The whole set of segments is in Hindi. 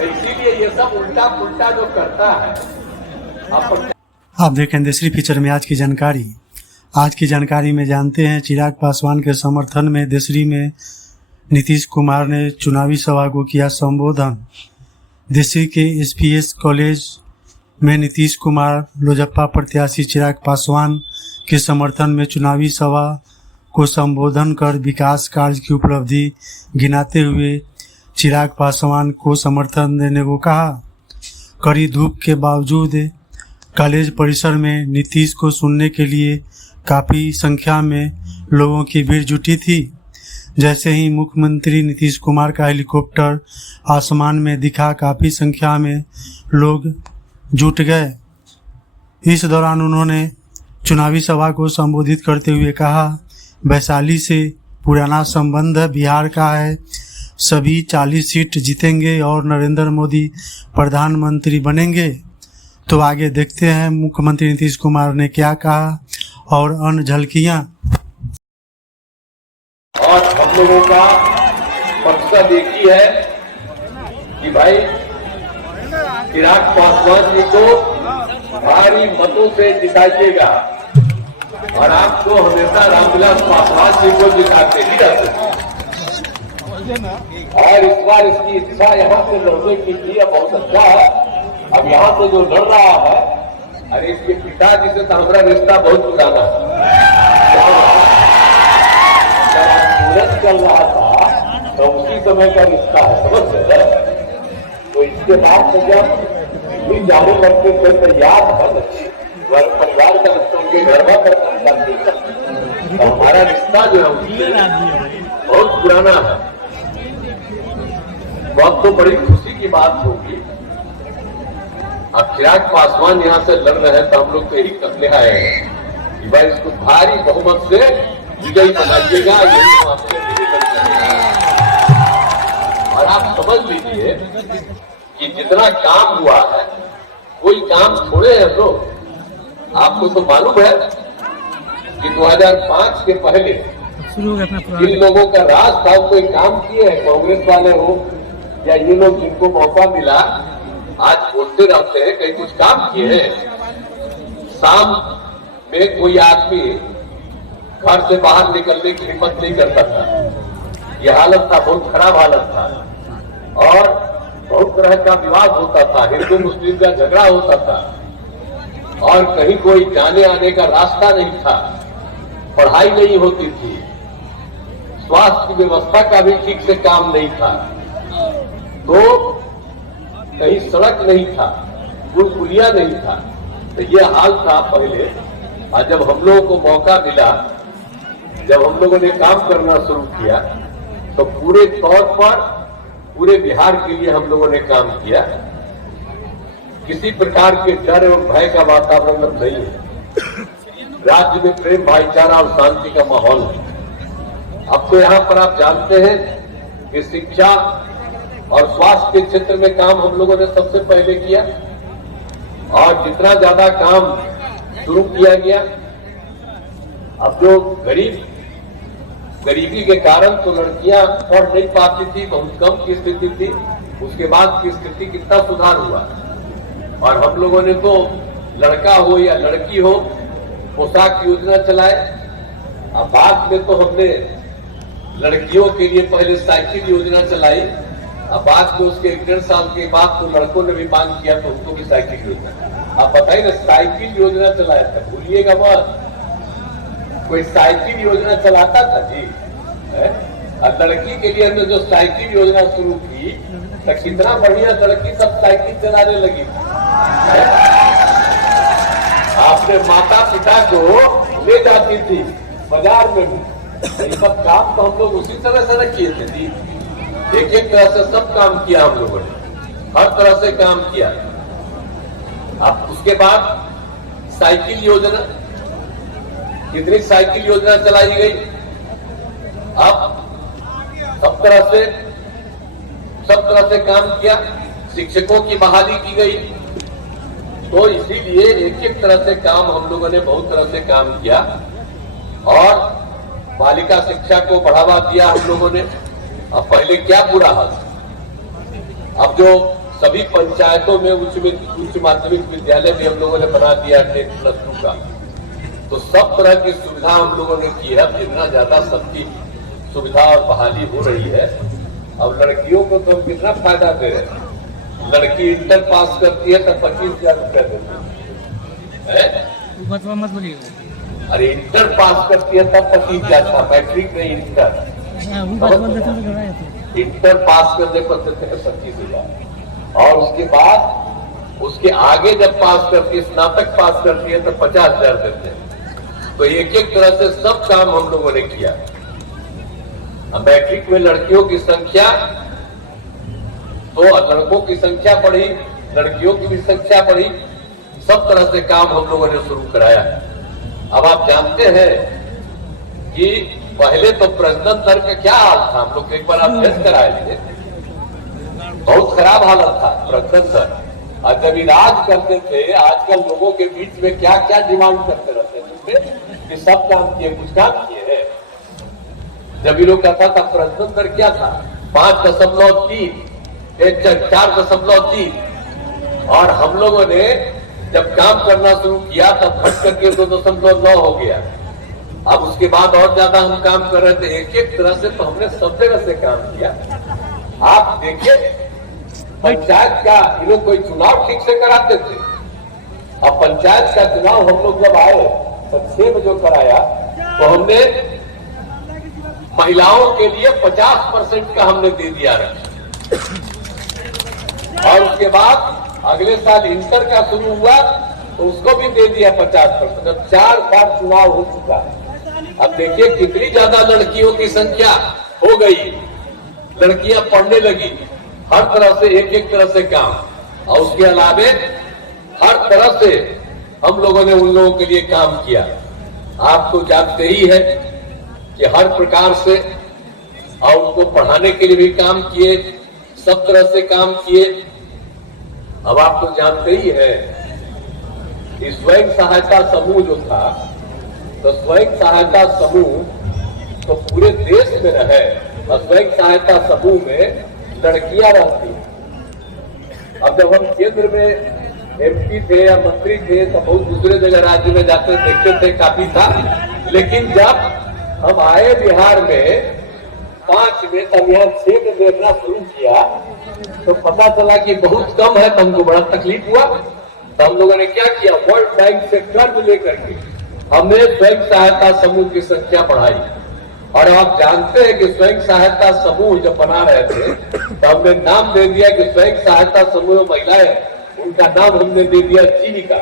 तो इसीलिए ये सब उल्टा पुल्टा जो करता है। आप देखें देशरी फीचर में आज की जानकारी में जानते हैं चिराग पासवान के समर्थन में देशरी में नीतीश कुमार ने चुनावी सभा को किया संबोधन। देशरी के एसपीएस कॉलेज में नीतीश कुमार लोजपा प्रत्याशी चिराग पासवान के समर्थन में चुनावी सभा को संबोधन कर विकास कार्य की उपलब्धि गिनाते हुए चिराग पासवान को समर्थन देने को कहा। कड़ी धूप के बावजूद कॉलेज परिसर में नीतीश को सुनने के लिए काफ़ी संख्या में लोगों की भीड़ जुटी थी। जैसे ही मुख्यमंत्री नीतीश कुमार का हेलीकॉप्टर आसमान में दिखा, काफ़ी संख्या में लोग जुट गए। इस दौरान उन्होंने चुनावी सभा को संबोधित करते हुए कहा, वैशाली से पुराना संबंध बिहार का है, सभी 40 सीट जीतेंगे और नरेंद्र मोदी प्रधानमंत्री बनेंगे। तो आगे देखते हैं मुख्यमंत्री नीतीश कुमार ने क्या कहा और अन्य झलकियां। और हम लोगों का मकसद एक ही है कि भाई चिराग पासवान जी को भारी मतों से जिताइएगा और आपको हमेशा रामविलास पासवान जी को जिताते ही रहते। और इस बार इसकी इच्छा यहाँ से लड़ने की थी, बहुत अच्छा है। अब यहाँ से जो लड़ रहा है, अरे इसके पिताजी से तो हमारा रिश्ता बहुत पुराना है। जब चल रहा था तो उसी समय का रिश्ता है, समझ रहे। तो इसके बाद से जब भी जाने करते थे तो याद है परिवार का रिश्ता, उनके घर में करता, तो हमारा रिश्ता जो है बहुत पुराना है। बहुत तो बड़ी खुशी की बात होगी। अब चिराग पासवान यहाँ से लड़ रहे हैं तो हम लोग तो यही करने आए हैं कि भाई इसको भारी बहुमत से विजयी बनाइएगा। यही हम आपसे निवेदन करेंगे। और आप समझ लीजिए कि जितना काम हुआ है, कोई काम छोड़े हैं लोग। आपको तो मालूम है कि 2005 के पहले जिन लोगों का राज था कोई काम किए हैं, कांग्रेस वाले हो या ये लोग जिनको मौका मिला आज बोलते रहते हैं कहीं कुछ काम किए हैं। शाम में कोई आदमी घर से बाहर निकलने की हिम्मत नहीं करता था। यह हालत था, बहुत खराब हालत था और बहुत तरह का विवाद होता था, हिंदू मुस्लिम का झगड़ा होता था और कहीं कोई जाने आने का रास्ता नहीं था, पढ़ाई नहीं होती थी, स्वास्थ्य की व्यवस्था का भी ठीक से काम नहीं था, तो कहीं सड़क नहीं था, पुल पुलिया नहीं था। तो ये हाल था पहले। और जब हम लोगों को मौका मिला, जब हम लोगों ने काम करना शुरू किया तो पूरे तौर पर पूरे बिहार के लिए हम लोगों ने काम किया। किसी प्रकार के डर एवं भय का वातावरण नहीं है। राज्य में प्रेम, भाईचारा और शांति का माहौल है। अब तो यहाँ पर आप जानते हैं कि शिक्षा और स्वास्थ्य के क्षेत्र में काम हम लोगों ने सबसे पहले किया और जितना ज्यादा काम शुरू किया गया। अब जो गरीबी के कारण तो लड़कियां पढ़ नहीं पाती थी, बहुत कम की स्थिति थी, उसके बाद की स्थिति कितना सुधार हुआ। और हम लोगों ने तो लड़का हो या लड़की हो पोशाक योजना चलाए। अब बाद में तो हमने लड़कियों के लिए पहले साइकिल योजना चलाई, अब बाद में उसके 1.5 साल के बाद तो लड़कों ने भी मांग किया तो उनको भी साइकिल योजना। आप बताइए ना, साइकिल योजना चलाया था, भूलिएगा मत। कोई साइकिल योजना चलाता था जी? और लड़की के लिए हमने जो साइकिल योजना शुरू की तो कितना बढ़िया लड़की सब साइकिल चलाने लगी। आपने माता पिता को ले जाती थी बाजार में भी। ये सब काम तो हम लोग उसी तरह से न किए थे जी। एक एक तरह से सब काम किया हम लोगों ने, हर तरह से काम किया। अब उसके बाद साइकिल योजना, कितनी साइकिल योजना चलाई गई। अब सब तरह से काम किया। शिक्षकों की बहाली की गई। तो इसीलिए एक एक तरह से काम हम लोगों ने बहुत तरह से काम किया और बालिका शिक्षा को बढ़ावा दिया हम लोगों ने। अब पहले क्या बुरा हाल, अब जो सभी पंचायतों में उच्च माध्यमिक विद्यालय भी हम लोगों ने बना दिया 10+2 का। तो सब तरह की सुविधा हम लोगों ने की है। जितना ज्यादा सबकी सुविधा और बहाली हो रही है, अब लड़कियों को तो हम कितना फायदा दे रहे हैं। लड़की इंटर पास करती है तो 25,000 रुपया देते हैं। मत बोलिए। अरे इंटर पास करती है तब 25,000 था, मैट्रिक नहीं इंटर। इंटर पास करने पर देते हैं 25,000 और उसके बाद उसके आगे जब पास करती है, स्नातक पास करती है तो 50,000 देते हैं। तो एक एक तरह से सब काम हम लोगों ने किया। मैट्रिक में लड़कियों की संख्या तो लड़कों की संख्या बढ़ी, लड़कियों की भी संख्या बढ़ी। सब तरह से काम हम लोगों ने शुरू कराया। अब आप जानते हैं कि पहले तो प्रजनन दर का क्या हाल था, हम लोग एक बार अभ्यास कराए थे, बहुत खराब हालत था प्रजनन दर। और जब इलाज करते थे, आजकल लोगों के बीच में क्या क्या डिमांड करते रहते थे कि सब काम किए, कुछ काम किए हैं। जब ये लोग कहता था प्रजनन दर क्या था 5.3, 4.3, और हम लोगों ने जब काम करना शुरू किया तब घट करके 2.9 हो गया। अब उसके बाद और ज्यादा हम काम कर रहे थे। एक एक तरह से तो हमने सब जगह से काम किया। आप देखिए पंचायत का ये लोग कोई चुनाव ठीक से कराते थे। अब पंचायत का चुनाव हम लोग जब आए तो 6 में जो कराया तो हमने महिलाओं के लिए 50% का हमने दे दिया रखा। और उसके बाद अगले साल इंटर का शुरू हुआ तो उसको भी दे दिया 50%। अब 4 बार चुनाव हो चुका है। अब देखिए कितनी ज्यादा लड़कियों की संख्या हो गई, लड़कियां पढ़ने लगी, हर तरह से एक एक तरह से काम। और उसके अलावे हर तरह से हम लोगों ने उन लोगों के लिए काम किया। आप तो जानते ही है कि हर प्रकार से, और उनको पढ़ाने के लिए भी काम किए, सब तरह से काम किए। अब आप तो जानते ही है कि स्वयं सहायता समूह जो था, तो स्वयं सहायता समूह तो पूरे देश में रहे और स्वयं सहायता समूह में लड़कियां रहती हैं। अब जब हम केंद्र में एमपी थे या मंत्री थे तो बहुत दूसरे जगह राज्य में जाते देखते थे, काफी था। लेकिन जब हम आए बिहार में 5 में, तब यहाँ 6 में देखना शुरू किया तो पता चला कि बहुत कम है। तो हमको बड़ा तकलीफ हुआ। तो हम लोगों ने क्या किया, वर्ल्ड बैंक से कर्ज लेकर के हमने स्वयं सहायता समूह की संख्या बढ़ाई। और आप जानते हैं कि स्वयं सहायता समूह जब बना रहे थे तो हमने नाम दे दिया कि स्वयं सहायता समूह महिलाएं, उनका नाम हमने दे दिया जीविका।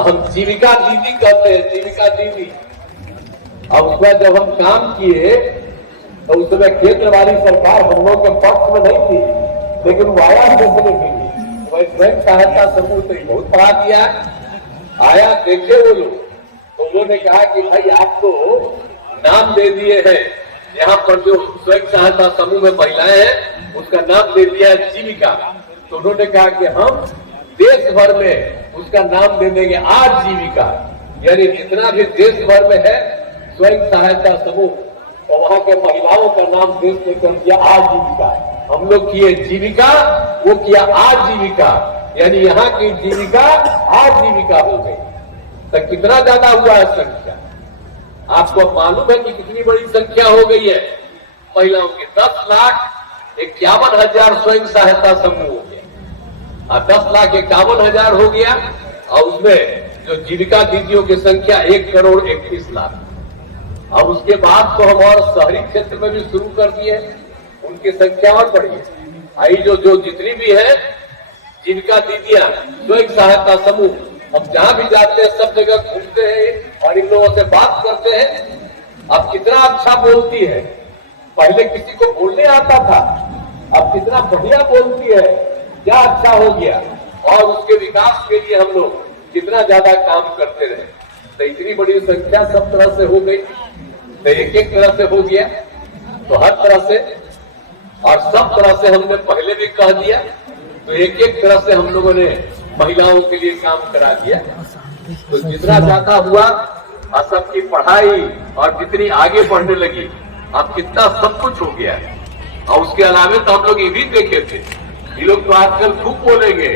हम जीविका दीदी कहते हैं, जीविका दीदी। अब उसमें जब हम काम किए तो उस समय केंद्र वाली सरकार हम लोग के पक्ष में नहीं थी, लेकिन वो आया देखने के लिए। वह स्वयं सहायता समूह तो बहुत बढ़ा दिया। आया देखे वो लोग तो उन्होंने कहा कि भाई आप तो नाम दे दिए हैं, यहाँ पर जो स्वयं सहायता समूह में महिलाएं हैं उसका नाम दे दिया है जीविका। तो उन्होंने कहा कि हम देश भर में उसका नाम दे देंगे आजीविका। यानी जितना भी देश भर में है स्वयं सहायता समूह, तो वहां के महिलाओं का नाम देश लेकर किया आजीविका। हम लोग किए जीविका, वो किया आजीविका, यानी यहाँ की जीविका आजीविका हो गई। तो कितना ज्यादा हुआ है संख्या, आपको मालूम है कि कितनी बड़ी संख्या हो गई है महिलाओं की। 10,51,000 स्वयं सहायता समूह हो गया। 10,51,000 हो गया। और उसमें जो जीविका दीदियों की संख्या 1,31,00,000। अब उसके बाद तो हम और शहरी क्षेत्र में भी शुरू कर दिए, उनकी संख्या और बढ़ी है। आई जो जितनी भी है जीविका दीदियां स्वयं सहायता समूह, हम जहां भी जाते हैं सब जगह घूमते हैं और इन लोगों से बात करते हैं। अब कितना अच्छा बोलती है, पहले किसी को बोलने आता था, अब कितना बढ़िया बोलती है, क्या अच्छा हो गया। और उसके विकास के लिए हम लोग कितना ज्यादा काम करते रहे। तो इतनी बड़ी संख्या सब तरह से हो गई, तो एक एक तरह से हो गया, तो हर तरह से और सब तरह से हमने पहले भी कह दिया। तो एक एक तरह से हम लोगों ने महिलाओं के लिए काम करा दिया। तो जितना ज्यादा हुआ और सबकी पढ़ाई और जितनी आगे बढ़ने लगी, अब कितना सब कुछ हो गया। और उसके अलावा तो हम लोग ये भी देखे थे ये लोग तो आजकल खूब बोलेंगे